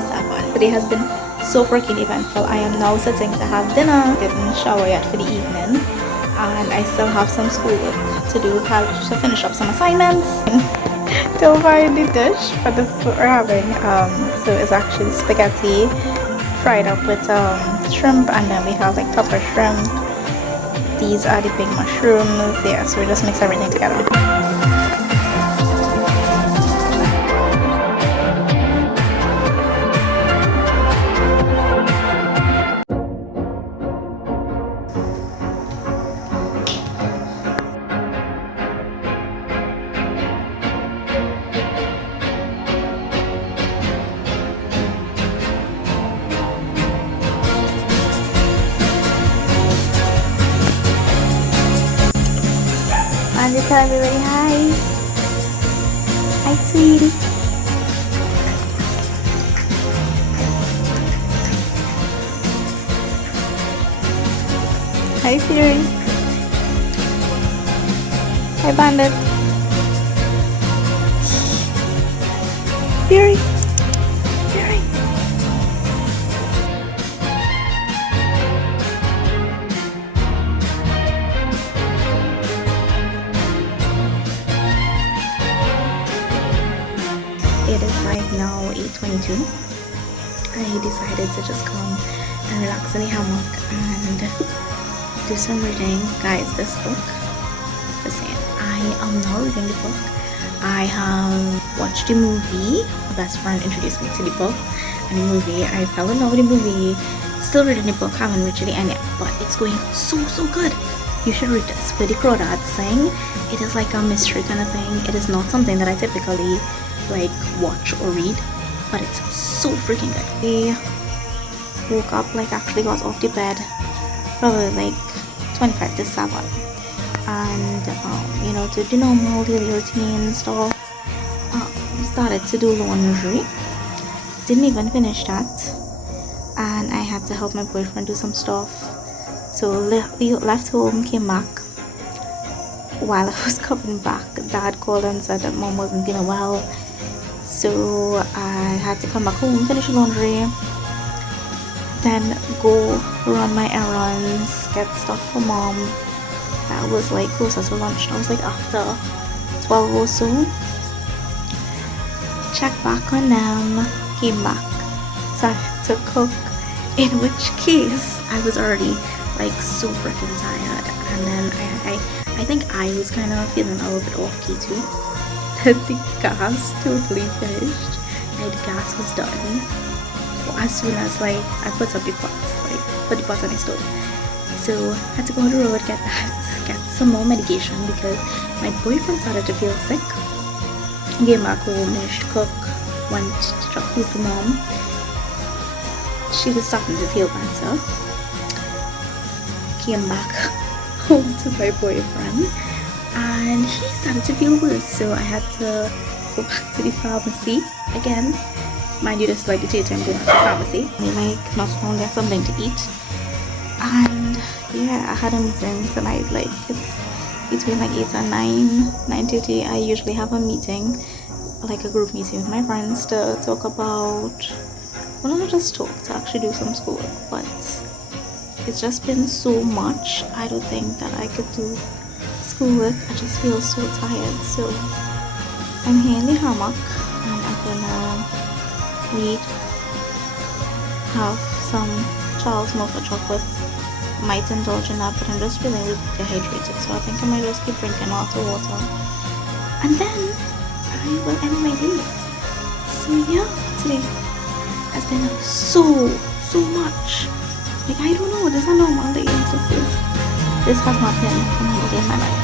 7. Today has been so freaking eventful. I am now sitting to have dinner. Didn't shower yet for the evening, and I still have some schoolwork to do. Have to finish up some assignments. Don't find the dish, but this is what we're having. So it's actually spaghetti fried up with shrimp, and then we have like pepper shrimp. These are the big mushrooms. Yeah, so we just mix everything together. And tell everybody hi. Hi, sweetie. Hi, Fury. Hi, Bandit. Fury. Fury. It is right now 8:22. I decided to just come and relax in the hammock and do some reading. Guys, this book, listen, I am now reading the book. I have watched the movie. My best friend introduced me to the book and the movie. I fell in love with the movie. Still reading the book, haven't reached the end yet, but it's going so good. You should read this. With the crawdads saying, it is like a mystery kind of thing. It is not something that I typically like watch or read, but it's so freaking good. We woke up, like actually got off the bed probably like 25 to 7, and you know, to do normal daily routine stuff. Started to do laundry, didn't even finish that, and I had to help my boyfriend do some stuff. So we left home, came back. While I was coming back, Dad called and said that Mom wasn't feeling well. So I had to come back home, finish laundry, then go run my errands, get stuff for Mom. That was like closer to lunch. That was like after 12 or so. Checked back on them, came back, started to cook. In which case, I was already like so freaking tired. And then I think I was kind of feeling a little bit off key too. The gas totally finished. My gas was done as soon as like I put up the pot, like put the pot on the stove. So I had to go on the road, get some more medication because my boyfriend started to feel sick. Came back home, finished cook, went to drop food for Mom. She was starting to feel better. Came back home to my boyfriend, and he started to feel worse, so I had to go back to the pharmacy again. Mind you, this is like the third time going to the pharmacy. I like not only get something to eat, and yeah, I had a meeting tonight. Like it's between like 8 and 9:30. I usually have a meeting, like a group meeting with my friends to talk about, well, not just talk, to actually do some schoolwork, but it's just been so much. I don't think that I could do schoolwork. I just feel so tired. So I'm here in the hammock and I'm gonna read, have some Charles Milk chocolate. Might indulge in that, but I'm just feeling really dehydrated, so I think I might just keep drinking lots of water, and then I will end my day. So yeah, today has been so much. Like, I don't know, this is a normal day. This has not been a normal day in my life.